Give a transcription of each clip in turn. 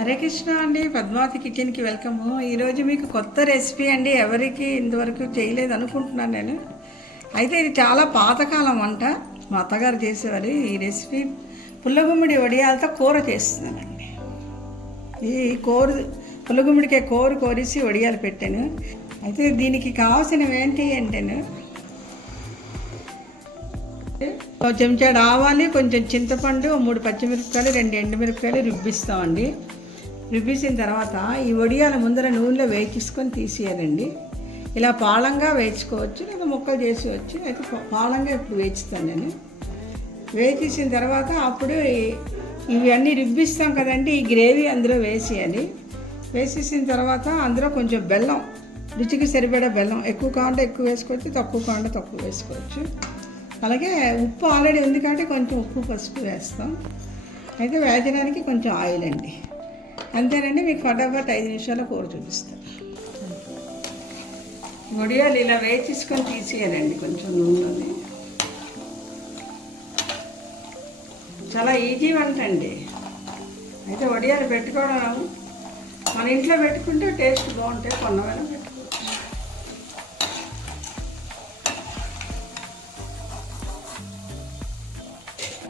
హరే కృష్ణ అండి పద్మావతి కిచెన్కి వెల్కమ్ ఈరోజు మీకు కొత్త రెసిపీ అండి ఎవరికి ఇంతవరకు చేయలేదు అనుకుంటున్నాను నేను. అయితే ఇది చాలా పాతకాలం వంట. మా అత్తగారు చేసేవారు ఈ రెసిపీ పుల్లగుమ్మిడి వడియాలతో కూర చేస్తున్నానండి. ఈ కోరు పుల్లగుమ్మిడికే కూర కోరిసి వడియాలు పెట్టాను. అయితే దీనికి కావాల్సినవి ఏంటి అంటేను చెంచాడు ఆవాలి కొంచెం చింతపండు మూడు పచ్చిమిరపకాయలు రెండు ఎండుమిరపకాయలు రుబ్బిస్తామండి. రుబ్బేసిన తర్వాత ఈ వడియాల ముందర నూనెలో వేయించుకొని తీసేయాలండి. ఇలా పాళంగా వేయించుకోవచ్చు లేదా ముక్కలు చేసుకోవచ్చు అయితే పాలంగా పాళంగా ఇప్పుడు వేయిస్తాను నేను. వేయించేసిన తర్వాత అప్పుడు ఇవన్నీ రుబ్బిస్తాం కదండి ఈ గ్రేవీ అందులో వేసేయాలి. వేసేసిన తర్వాత అందులో కొంచెం బెల్లం రుచికి సరిపడా బెల్లం ఎక్కువ కావాలంటే ఎక్కువ వేసుకోవచ్చు తక్కువ కావాలంటే తక్కువ వేసుకోవచ్చు. అలాగే ఉప్పు ఆల్రెడీ ఉంది కాబట్టి కొంచెం ఉప్పు పసుపు వేస్తాం. అయితే వేచడానికి కొంచెం ఆయిల్ అండి. అంతేనండి మీకు ఫటాఫట్ ఐదు నిమిషాల్లో కూర చూపిస్తాను వడియాలు ఇలా వేచేసుకొని తీసేయాలండి కొంచెం నూనె చాలా ఈజీ వంట అండి. అయితే వడియాలు పెట్టుకోవడం మన ఇంట్లో పెట్టుకుంటే టేస్ట్ బాగుంటాయి కొన్నవేళ పెట్టుకోవచ్చు.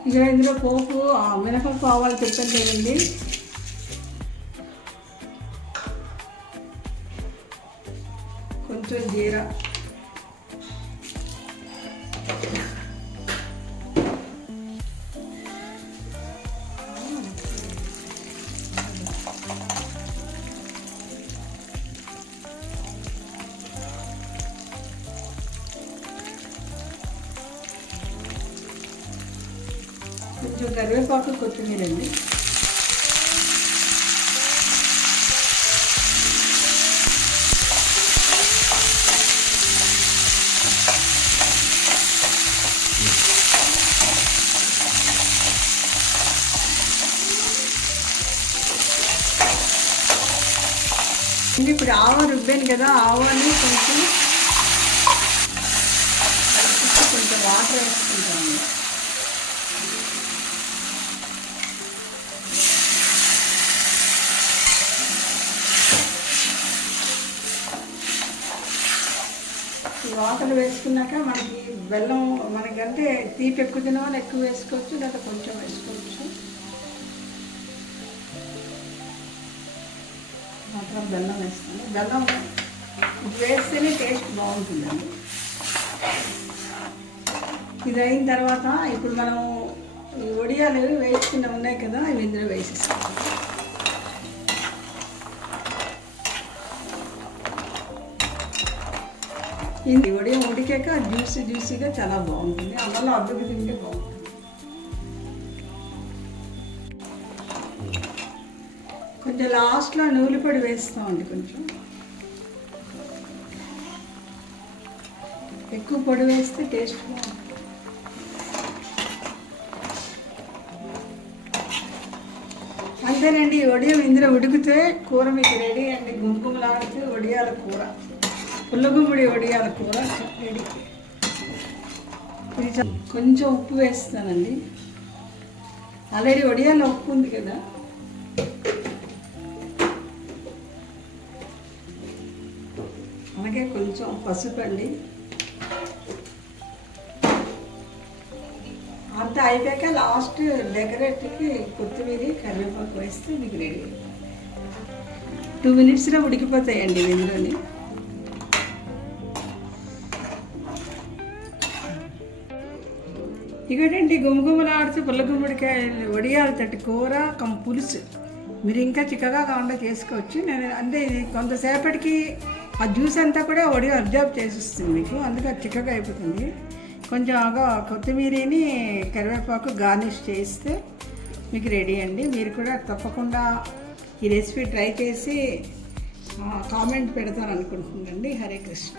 ఇక ఇందులో పోపు ఆ, మినపప్పు ఆవాలు తిప్పండి కొంచెం జీర. కొంచెం కరివేపాకు కొత్తిమీర అండి ఇది ఇప్పుడు ఆవ రుబ్బాను కదా ఆవాని కొంచెం కొంచెం వాటర్ వేసుకుంటాము వాటర్ వేసుకున్నాక మనకి బెల్లం మనకంటే తీపి ఎక్కువ తినవాళ్ళు ఎక్కువ వేసుకోవచ్చు లేదా కొంచెం వేసుకోవచ్చు. మాత్రం బెల్లం వేస్తాను. బెల్లం వేస్తేనే టేస్ట్ బాగుంటుందండి. ఇది అయిన తర్వాత ఇప్పుడు మనం ఈ వడియాలు వేసుకున్న ఉన్నాయి కదా అవి ఇందులో వేసేస్తాం. ఇది వడియం ఉడికాక జ్యూసీ జ్యూసీగా చాలా బాగుంటుంది. అందులో అద్దెకి తింటే బాగుంటుంది. కొంచెం లాస్ట్లో నూనె పొడి వేస్తామండి కొంచెం. ఎక్కువ పొడి వేస్తే టేస్ట్ అంతేనండి వడియం ఇందులో ఉడికితే కూర మీకు రెడీ అండి. గుంపులాడితే వడియాల కూర. పుల్లగుమ్మడి వడియాల కూర రెడీ కొంచెం ఉప్పు వేస్తానండి. ఆల్రెడీ వడియాలో ఉప్పు ఉంది కదా. అలాగే కొంచెం పసుపు అండి. అంతా అయిపోయాక లాస్ట్ డెకరేట్కి కొత్తిమీర కరివేపాకు వేస్తే మీకు రెడీ టూ మినిట్స్లో ఉడికిపోతాయండి ఇందులోని. ఇకటండి గుమగుమలాడుతూ పుల్ల గుమ్మడికాయలు వడియాలు తట్టి కూర కం పులుసు. మీరు ఇంకా చిక్కగా కాకుండా చేసుకోవచ్చు. నేను అంటే ఇది కొంతసేపటికి ఆ జ్యూస్ అంతా కూడా ఒడి అబ్జర్వ్ చేసిస్తుంది మీకు అందుకే అది చిక్కగా అయిపోతుంది. కొంచెం ఆగా కొత్తిమీరని కరివేపాకు గార్నిష్ చేస్తే మీకు రెడీ అండి. మీరు కూడా తప్పకుండా ఈ రెసిపీ ట్రై చేసి కామెంట్ పెడతారనుకుంటుందండి హరే కృష్ణ.